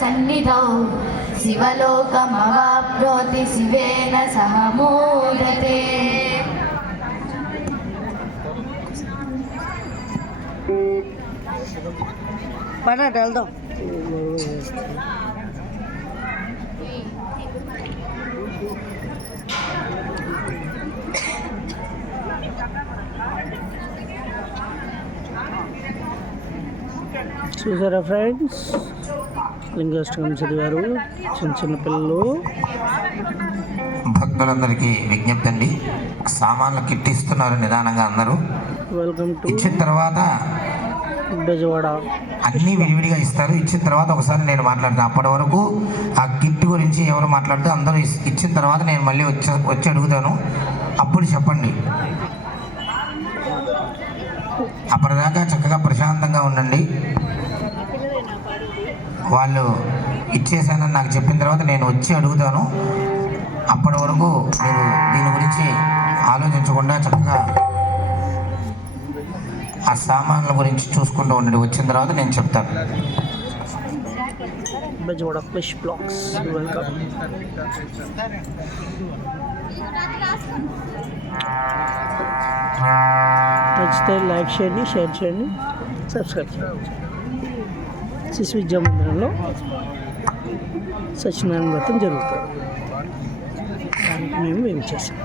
सन्निधौ शिवलोकमवाप्नोति शिवेन सह मूढते। पढ़ा डाल दो। చూసారా ఫ్రెండ్స్, లింగాష్టకం చదివారు చిన్న చిన్న పిల్లలు. భక్తులందరికీ విజ్ఞప్తి అండి, సామాన్లు కిట్ ఇస్తున్నారు నిదానంగా అందరూ. వెల్కమ్ టు ఇచ్చిన తర్వాత బెజవాడ. అన్నీ విడివిడిగా ఇస్తారు. ఇచ్చిన తర్వాత ఒకసారి నేను మాట్లాడతాను. అప్పటి వరకు ఆ కిట్ గురించి ఎవరు మాట్లాడితే అందరూ ఇచ్చిన తర్వాత నేను మళ్ళీ వచ్చి అడుగుతాను, అప్పుడు చెప్పండి. అప్పటిదాకా చక్కగా ప్రశాంతంగా ఉండండి. వాళ్ళు ఇచ్చేసానని నాకు చెప్పిన తర్వాత నేను వచ్చి అడుగుతాను. అప్పటి వరకు మీరు దీని గురించి ఆలోచించకుండా చక్కగా ఆ సామాన్ల గురించి చూసుకుంటూ ఉండండి. వచ్చిన తర్వాత నేను చెప్తాను. Bezawada fresh blogs welcome. నచ్చితే లైక్ చేయండి, షేర్ చేయండి, సబ్స్క్రైబ్ చేయండి. శిశు విద్యా మందిరంలో సత్యనారాయణ వ్రతం జరుగుతుంది, దానికి మేము ఏం చేసాం.